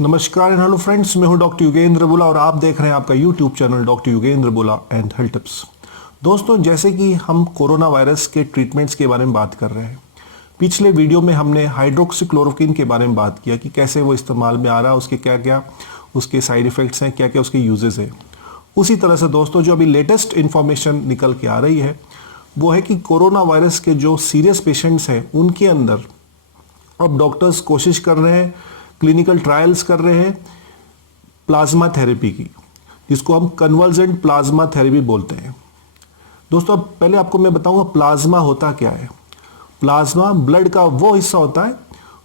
नमस्कार and hello friends, मैं हूं डॉक्टर युगेंद्र बुला और आप देख रहे हैं आपका यूट्यूब चैनल डॉक्टर युगेंद्र बुला एंड हेल्थ टिप्स। दोस्तों, जैसे कि हम कोरोना वायरस के ट्रीटमेंट्स के बारे में बात कर रहे हैं, पिछले वीडियो में हमने हाइड्रोक्सीक्लोरोक्विन के बारे में बात किया कि कैसे वो इस्तेमाल में आ रहा है, उसके क्या क्या उसके साइड इफ़ेक्ट्स हैं, क्या क्या उसके यूजेस हैं। उसी तरह से दोस्तों, जो अभी लेटेस्ट इन्फॉर्मेशन निकल के आ रही है वो है कि कोरोना वायरस के जो सीरियस पेशेंट्स हैं उनके अंदर अब डॉक्टर्स कोशिश कर रहे हैं, क्लिनिकल ट्रायल्स कर रहे हैं प्लाज्मा थेरेपी की, जिसको हम कन्वर्जेंट प्लाज्मा थेरेपी बोलते हैं। दोस्तों, अब पहले आपको मैं बताऊंगा प्लाज्मा होता क्या है। प्लाज्मा ब्लड का वो हिस्सा होता है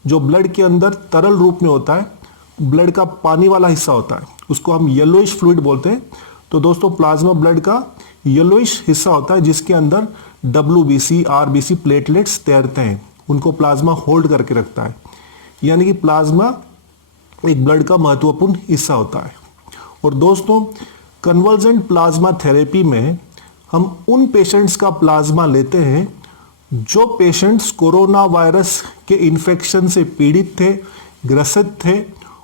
जो ब्लड के अंदर तरल रूप में होता है, ब्लड का पानी वाला हिस्सा होता है, उसको हम येलोइश फ्लूइड बोलते हैं। तो दोस्तों, प्लाज्मा ब्लड का येलोइश हिस्सा होता है जिसके अंदर WBC, RBC प्लेटलेट्स तैरते हैं, उनको प्लाज्मा होल्ड करके रखता है। यानी कि प्लाज्मा एक ब्लड का महत्वपूर्ण हिस्सा होता है। और दोस्तों, कन्वर्जेंट प्लाज्मा थेरेपी में हम उन पेशेंट्स का प्लाज्मा लेते हैं जो पेशेंट्स कोरोना वायरस के इन्फेक्शन से पीड़ित थे, ग्रसित थे,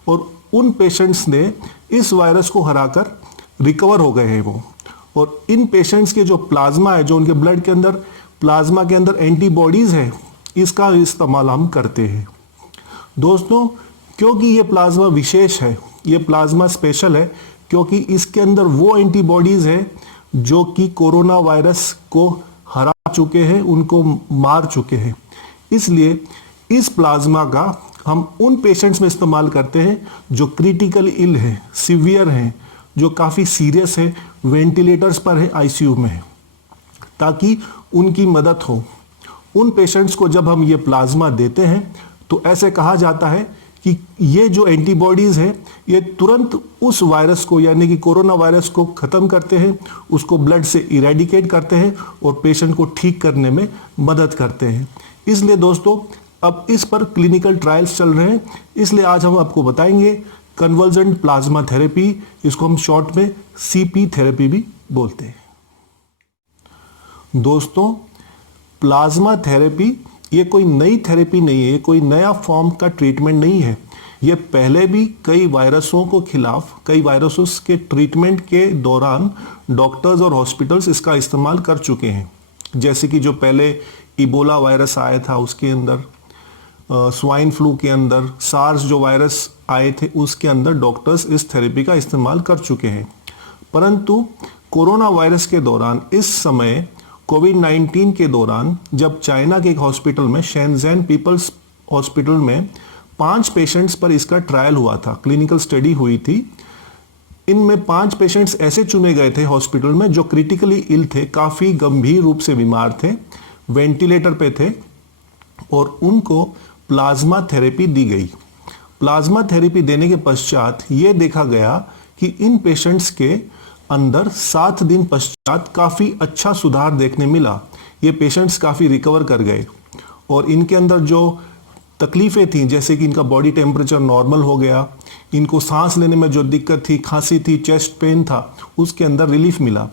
और उन पेशेंट्स ने इस वायरस को हराकर रिकवर हो गए हैं वो। और इन पेशेंट्स के जो प्लाज्मा है, जो उनके ब्लड के अंदर प्लाज्मा के अंदर एंटीबॉडीज है, इसका इस्तेमाल हम करते हैं। दोस्तों, क्योंकि ये प्लाज्मा विशेष है, ये प्लाज्मा स्पेशल है, क्योंकि इसके अंदर वो एंटीबॉडीज हैं जो कि कोरोना वायरस को हरा चुके हैं, उनको मार चुके हैं। इसलिए इस प्लाज्मा का हम उन पेशेंट्स में इस्तेमाल करते हैं जो क्रिटिकल इल हैं, सीवियर हैं, जो काफ़ी सीरियस है, वेंटिलेटर्स पर है, ICU में है, ताकि उनकी मदद हो। उन पेशेंट्स को जब हम ये प्लाज्मा देते हैं तो ऐसे कहा जाता है कि ये जो एंटीबॉडीज़ हैं ये तुरंत उस वायरस को, यानी कि कोरोना वायरस को ख़त्म करते हैं, उसको ब्लड से इरेडिकेट करते हैं और पेशेंट को ठीक करने में मदद करते हैं। इसलिए दोस्तों, अब इस पर क्लिनिकल ट्रायल्स चल रहे हैं। इसलिए आज हम आपको बताएंगे कन्वर्जेंट प्लाज्मा थेरेपी, इसको हम शॉर्ट में CP थेरेपी भी बोलते हैं। दोस्तों, प्लाज्मा थेरेपी ये कोई नई थेरेपी नहीं है, ये कोई नया फॉर्म का ट्रीटमेंट नहीं है। ये पहले भी कई वायरसों को खिलाफ, कई वायरसों के ट्रीटमेंट के दौरान डॉक्टर्स और हॉस्पिटल्स इसका इस्तेमाल कर चुके हैं। जैसे कि जो पहले इबोला वायरस आया था, उसके अंदर स्वाइन फ्लू के अंदर, सार्स जो वायरस आए थे, उसके अंदर डॉक्टर्स इस थेरेपी का इस्तेमाल कर चुके हैं। परंतु कोरोना वायरस के दौरान, इस समय कोविड-19 के दौरान, जब चाइना के एक हॉस्पिटल में, शेनज़ेन पीपल्स हॉस्पिटल में 5 पेशेंट्स पर इसका ट्रायल हुआ था, क्लिनिकल स्टडी हुई थी। इनमें 5 पेशेंट्स ऐसे चुने गए थे हॉस्पिटल में जो क्रिटिकली इल थे, काफ़ी गंभीर रूप से बीमार थे, वेंटिलेटर पे थे, और उनको प्लाज्मा थेरेपी दी गई। प्लाज्मा थेरेपी देने के पश्चात ये देखा गया कि इन पेशेंट्स के अंदर 7 दिन पश्चात काफ़ी अच्छा सुधार देखने मिला। ये पेशेंट्स काफ़ी रिकवर कर गए और इनके अंदर जो तकलीफ़ें थीं, जैसे कि इनका बॉडी टेम्परेचर नॉर्मल हो गया, इनको सांस लेने में जो दिक्कत थी, खांसी थी, चेस्ट पेन था, उसके अंदर रिलीफ मिला।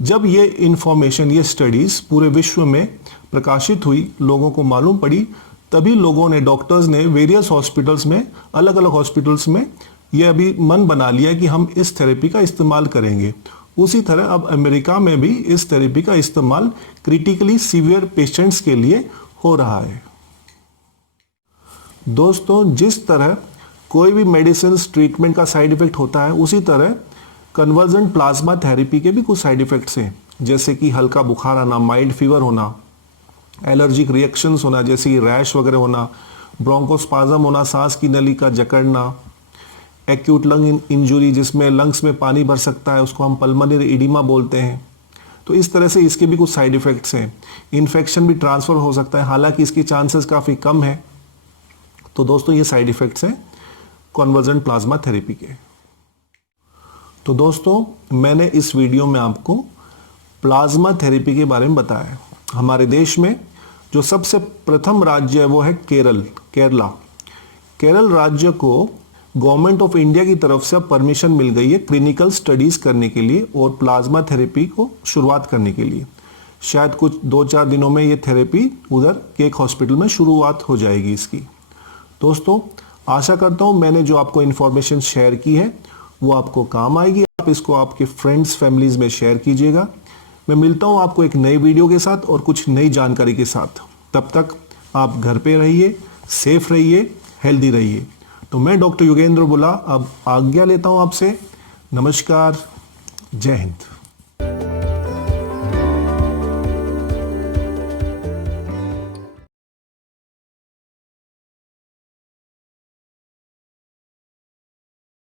जब ये इंफॉर्मेशन, ये स्टडीज़ पूरे विश्व में प्रकाशित हुई, लोगों को मालूम पड़ी, तभी लोगों ने, डॉक्टर्स ने वेरियस हॉस्पिटल्स में, अलग अलग हॉस्पिटल्स में ये अभी मन बना लिया कि हम इस थेरेपी का इस्तेमाल करेंगे। उसी तरह अब अमेरिका में भी इस थेरेपी का इस्तेमाल क्रिटिकली सीवियर पेशेंट्स के लिए हो रहा है। दोस्तों, जिस तरह कोई भी मेडिसिन ट्रीटमेंट का साइड इफेक्ट होता है, उसी तरह कन्वर्जेंट प्लाज्मा थेरेपी के भी कुछ साइड इफेक्ट्स हैं, जैसे कि हल्का बुखार आना, माइल्ड फीवर होना, एलर्जिक रिएक्शंस होना, जैसे रैश वगैरह होना, ब्रोंकोस्पाज्म होना, सांस की नली का जकड़ना, एक्यूट लंग इंजुरी जिसमें लंग्स में पानी भर सकता है, उसको हम पल्मोनरी एडिमा बोलते हैं। तो इस तरह से इसके भी कुछ साइड इफ़ेक्ट्स हैं। इन्फेक्शन भी ट्रांसफ़र हो सकता है, हालांकि इसकी चांसेस काफ़ी कम है। तो दोस्तों, ये साइड इफ़ेक्ट्स हैं कन्वर्जेंट प्लाज्मा थेरेपी के। तो दोस्तों, मैंने इस वीडियो में आपको प्लाज्मा थेरेपी के बारे में बताया। हमारे देश में जो सबसे प्रथम राज्य है वो है केरला। केरल राज्य को गवर्नमेंट ऑफ इंडिया की तरफ से परमिशन मिल गई है क्लिनिकल स्टडीज करने के लिए और प्लाज्मा थेरेपी को शुरुआत करने के लिए। शायद कुछ 2-4 दिनों में ये थेरेपी उधर के एक हॉस्पिटल में शुरुआत हो जाएगी इसकी। दोस्तों, आशा करता हूँ मैंने जो आपको इन्फॉर्मेशन शेयर की है वो आपको काम आएगी। आप इसको आपके फ्रेंड्स फैमिलीज में शेयर कीजिएगा। मैं मिलता हूँ आपको एक नए वीडियो के साथ और कुछ नई जानकारी के साथ। तब तक आप घर पे रहिए, सेफ रहिए, हेल्दी रहिए। तो मैं डॉक्टर युगेंद्र बुला अब आज्ञा लेता हूँ आपसे। नमस्कार, जय हिंद।